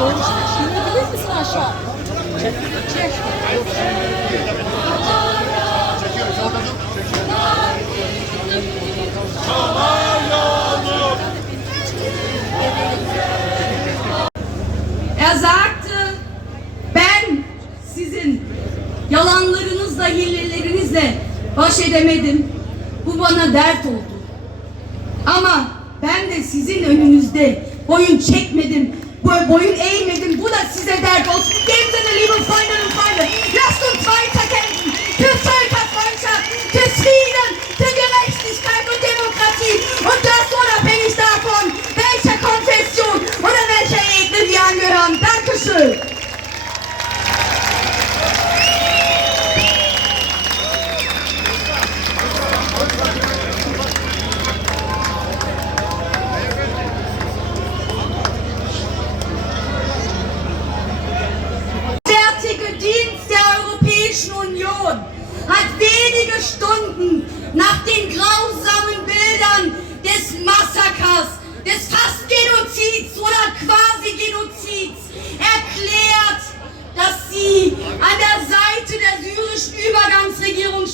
İndirebilir misin aşağı? Çek. Çek. Çekiyoruz. Orada Ben sizin yalanlarınızla, hilelerinizle baş edemedim. Bu bana dert oldu. Ama ben de sizin önünüzde boyun çekmedim. Boyun eğmedim. Bu da size dert olsun. Stunden nach den grausamen Bildern des Massakers, des fast Genozids oder quasi Genozids erklärt, dass sie an der Seite der syrischen Übergangsregierung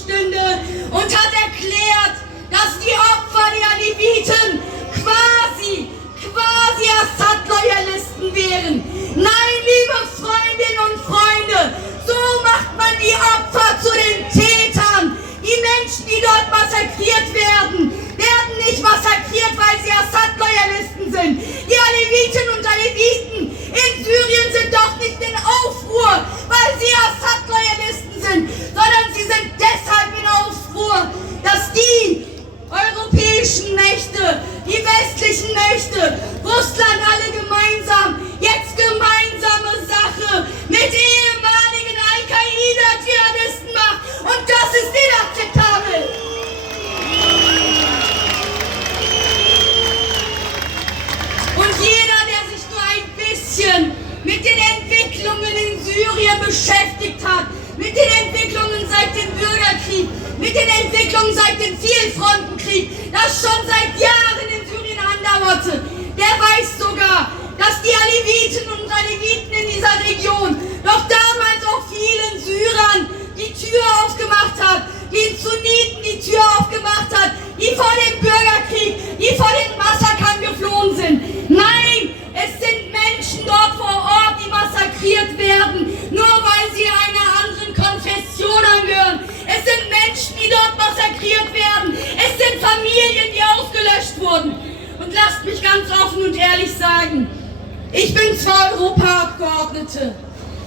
dort massakriert werden, werden nicht massakriert, weil sie Assad-Loyalisten sind. Die Aleviten und Aleviten in Syrien sind doch nicht in Aufruhr, weil sie Assad-Loyalisten sind, sondern sie sind deshalb in Aufruhr, dass die europäischen Mächte, die westlichen Mächte, Russland alle Syrien beschäftigt hat, mit den Entwicklungen seit dem Bürgerkrieg, mit den Entwicklungen seit dem Vielfrontenkrieg, das schon seit Jahren in Syrien andauerte, der weiß sogar, dass die Aleviten und Aleviten in dieser Region doch damals auch vielen Syrern die Tür aufgemacht hat, den Sunniten die Tür aufgemacht hat, die vor dem Bürgerkrieg, die vor den Massakern geflohen sind. Bin zwar Europaabgeordnete,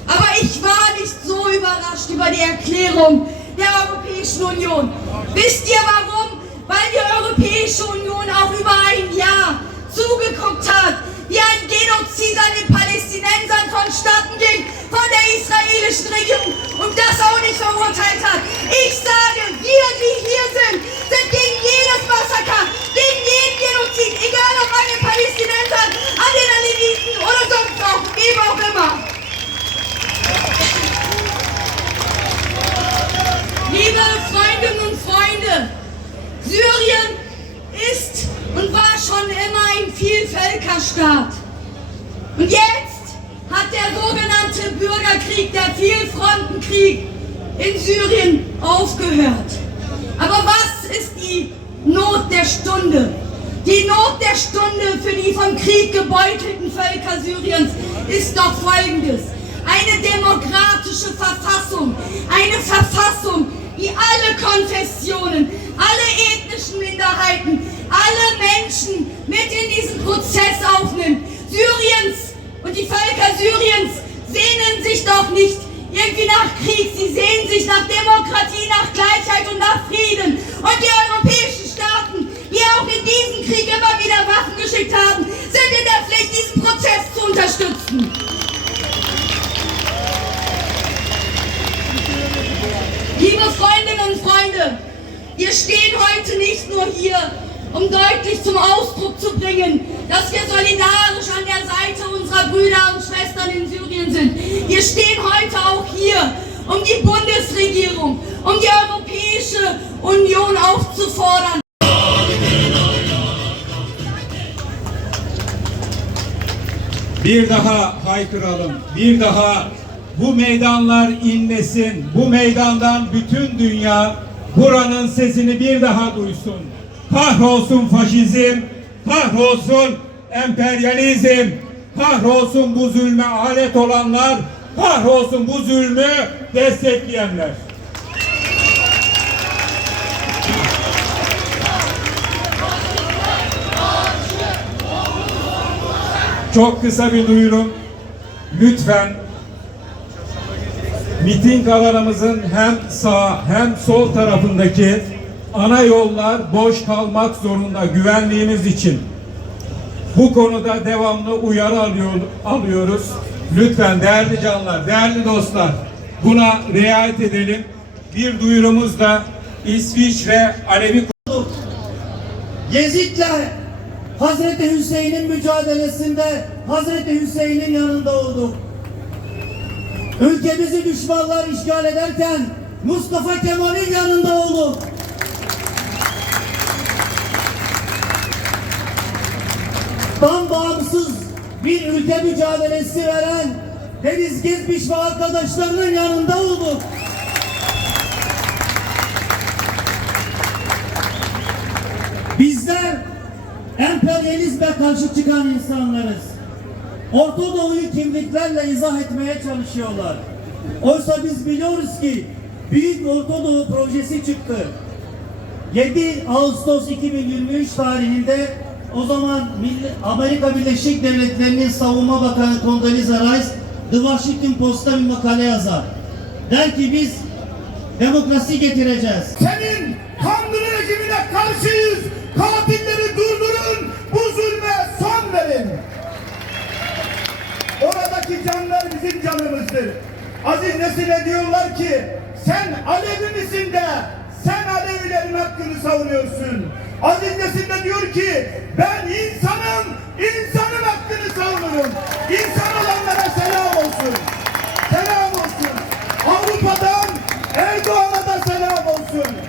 aber ich war nicht so überrascht über die Erklärung der Europäischen Union. Wisst ihr warum? Weil die Europäische Union auch über ein Jahr zugeguckt hat, wie ein Genozid an den Palästinensern vonstatten ging von der israelischen Regierung und das auch nicht verurteilt hat. Ich sage, wir, die hier sind, sind gegen jedes Massaker, gegen jeden Genozid, egal ob an den Palästinensern, an den auch, immer. Liebe Freundinnen und Freunde, Syrien ist und war schon immer ein Vielvölkerstaat. Und jetzt hat der sogenannte Bürgerkrieg, der Vielfrontenkrieg in Syrien aufgehört. Aber was ist die Not der Stunde? Die Not der Stunde für die vom Krieg gebeutelten Völker Syriens ist doch folgendes. Eine demokratische Verfassung, eine Verfassung, die alle Konfessionen, alle ethnischen Minderheiten, alle Menschen mit in diesen Prozess aufnimmt. Syriens und die Völker Syriens sehnen sich doch nicht irgendwie nach Krieg, sie sehnen sich nach Demokratie, nach Gleichheit und nach Frieden. Und die europäischen Staaten, die auch in diesen Krieg immer wieder Waffen geschickt haben, sind in der Pflicht, diesen Prozess zu unterstützen. Liebe Freundinnen und Freunde, wir stehen heute nicht nur hier, um deutlich zum Ausdruck zu bringen, dass wir solidarisch an der Seite unserer Brüder und Schwestern in Syrien sind. Wir stehen heute auch hier, um die Bundesregierung, um die Europäische Union aufzufordern. Bir daha haykıralım. Bir daha bu meydanlar inlesin. Bu meydandan bütün dünya buranın sesini bir daha duysun. Kahrolsun faşizm, kahrolsun emperyalizm, kahrolsun bu zulme alet olanlar, kahrolsun bu zulmü destekleyenler. Çok kısa bir duyurum. Lütfen miting alanımızın hem sağ hem sol tarafındaki ana yollar boş kalmak zorunda güvenliğimiz için. Bu konuda devamlı uyarı alıyor, alıyoruz. Lütfen değerli canlar, değerli dostlar buna riayet edelim. Bir duyurumuz da İsviçre Alevi Yezid'le Hazreti Hüseyin'in mücadelesinde Hazreti Hüseyin'in yanında olduk. Ülkemizi düşmanlar işgal ederken Mustafa Kemal'in yanında olduk. Tam bağımsız bir ülke mücadelesi veren Deniz Gezmiş ve arkadaşlarının yanında olduk. Bizler emperyalizme karşı çıkan insanlarız. Orta Doğu'yu kimliklerle izah etmeye çalışıyorlar. Oysa biz biliyoruz ki Büyük Orta Doğu projesi çıktı. 7 Ağustos 2023 tarihinde o zaman Amerika Birleşik Devletleri'nin Savunma Bakanı Condoleezza Rice The Washington Post'ta bir makale yazar. Der ki biz demokrasi getireceğiz. Senin kanlı rejimine karşıyız. Katilleri durdurun. Buradaki canlar bizim canımızdır. Aziz Nesin'e diyorlar ki sen Alevi misin de sen Alevilerin hakkını savunuyorsun. Aziz Nesin de diyor ki ben insanım, insanın hakkını savunurum. İnsan olanlara selam olsun. Selam olsun. Avrupa'dan Erdoğan'a da selam olsun.